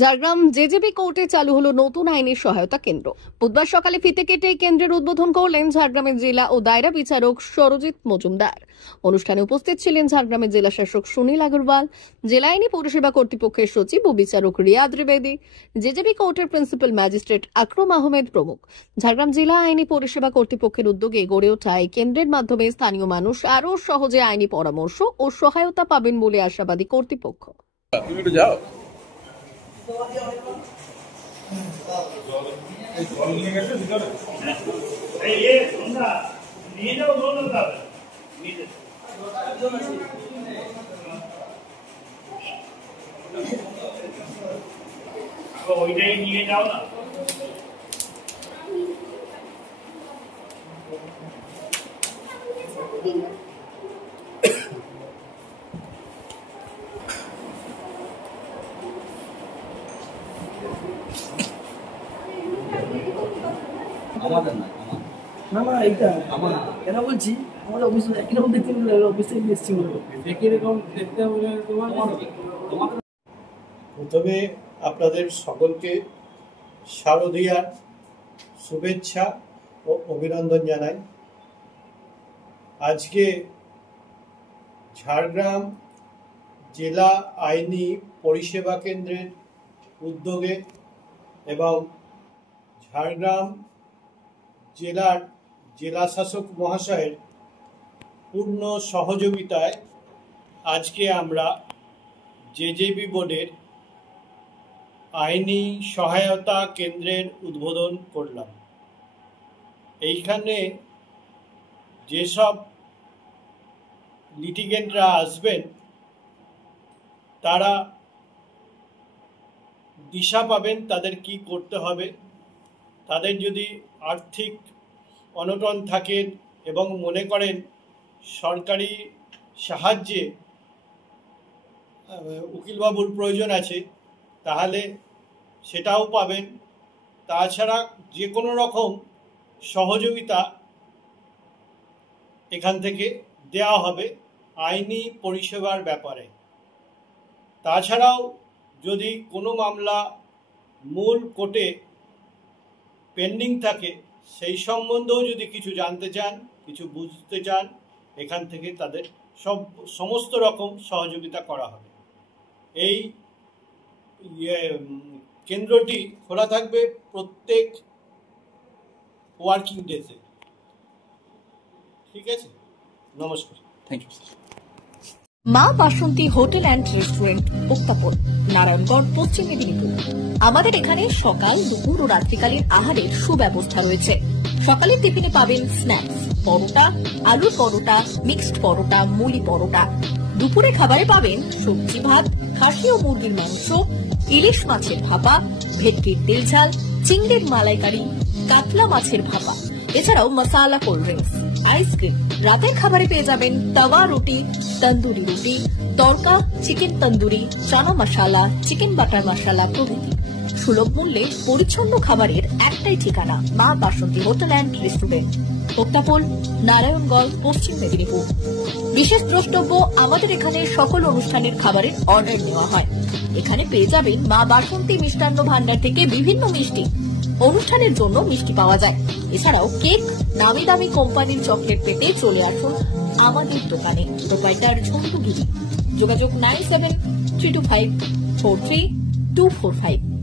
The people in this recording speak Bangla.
ঝাড়গ্রাম জেজেবি কোর্টে চালু হলো নতুন আইনি সহায়তা কেন্দ্র। বুধবার সকালে ফিতে কেটে কেন্দ্রের উদ্বোধন করলেন ঝাড়গ্রামের জেলা ও দায়রা বিচারক সরজিৎ মজুমদার। অনুষ্ঠানে উপস্থিত ছিলেন ঝাড়গ্রামের জেলা শাসক সুনীল আগরওয়াল, জেলা আইনি পরিষেবা কর্তৃপক্ষের সচিব ও বিচারক রিয়াদ ত্রিবেদী, জেজেবি কোর্টের প্রিন্সিপাল ম্যাজিস্ট্রেট আকরম আহমেদ প্রমুখ। ঝাড়গ্রাম জেলা আইনি পরিষেবা কর্তৃপক্ষের উদ্যোগে গড়ে ওঠা এই কেন্দ্রের মাধ্যমে স্থানীয় মানুষ আরও সহজে আইনি পরামর্শ ও সহায়তা পাবেন বলে আশাবাদী কর্তৃপক্ষ। ওইটাই নিয়ে যাও না। না না এইটা আমার কেন বলছি আমাদের অফিসে একই রকম দেখতে অফিস থেকে এসেছি একই রকম দেখতে হলে প্রথমে আপনাদের সকলকে শারদীয়ার শুভেচ্ছা ও অভিনন্দন জানাই। আজকে ঝাড়গ্রাম জেলা আইনি পরিষেবা কেন্দ্রের উদ্যোগে এবং ঝাড়গ্রাম জেলার জেলাশাসক মহাশয়ের পূর্ণ সহযোগিতায় আজকে আমরা জেজেবি বোর্ডের আইনি সহায়তা কেন্দ্রের উদ্বোধন করলাম। এইখানে যেসব লিটিগেন্টরা আসবেন তারা দিশা পাবেন তাদের কি করতে হবে। তাদের যদি আর্থিক অনটন থাকে এবং মনে করেন সরকারি সাহায্যে উকিলবাবুর প্রয়োজন আছে তাহলে সেটাও পাবেন। তাছাড়া যে কোনো রকম সহযোগিতা এখান থেকে দেওয়া হবে আইনি পরিষেবার ব্যাপারে। তাছাড়াও যদি কোনো মামলা মূল কোর্টে পেন্ডিং থাকে সেই সম্বন্ধেও যদি কিছু জানতে চান, কিছু বুঝতে চান, এখান থেকে তাদের সমস্ত রকম সহযোগিতা করা হবে। এই কেন্দ্রটি খোলা থাকবে প্রত্যেক ওয়ার্কিং ডেজে। ঠিক আছে, নমস্কার, থ্যাংক ইউ। মা বাসন্তী হোটেল অ্যান্ড রেস্টুরেন্ট, উত্তাপন, নারায়ণগড়, পশ্চিম মেদিনীপুর। আমাদের এখানে সকাল, দুপুর ও রাত্রিকালীন আহারের সুব্যবস্থা রয়েছে। সকালের টিফিনে পাবেন স্ন্যাক্স, পরোটা, আলুর পরোটা, মিক্সড পরোটা, মুলি পরোটা। দুপুরে খাবারে পাবেন সবজি ভাত, খাসি ও মুরগির মাংস, ইলিশ মাছের ভাপা, ভেটকির তেল ঝাল, চিংড়ির মালাইকারি, কাতলা মাছের ভাপা, এছাড়াও মশালা কোল্ড ড্রিঙ্কস, আইসক্রিম। রাতের খাবারে পেয়ে যাবেন তাওয়া রুটি, তন্দুরি রুটি, তড়কা, চিকেন তন্দুরি, চানা মশালা, চিকেন বাটার মশালা প্রভৃতি। সুলভ মূল্যে পরিচ্ছন্ন খাবারের একটাই ঠিকানা, মা বাসন্তী হোটেল অ্যান্ড রেস্টুরেন্ট, উত্তাপন, নারায়ণগড়, পশ্চিম মেদিনীপুর। বিশেষ দ্রষ্টব্য, আমাদের এখানে সকল অনুষ্ঠানের খাবারের অর্ডার নেওয়া হয়। এখানে পেয়ে যাবেন মা বাসন্তী মিষ্টান্ন ভান্ডার থেকে বিভিন্ন মিষ্টি। অনুষ্ঠানের জন্য মিষ্টি পাওয়া যায়। এছাড়াও কেক, নামি দামি কোম্পানির চকলেট পেতে চলে আসুন আমাদের দোকানে। প্রোপাইটার ঝন্টু গিরি। যোগাযোগ 9732543245।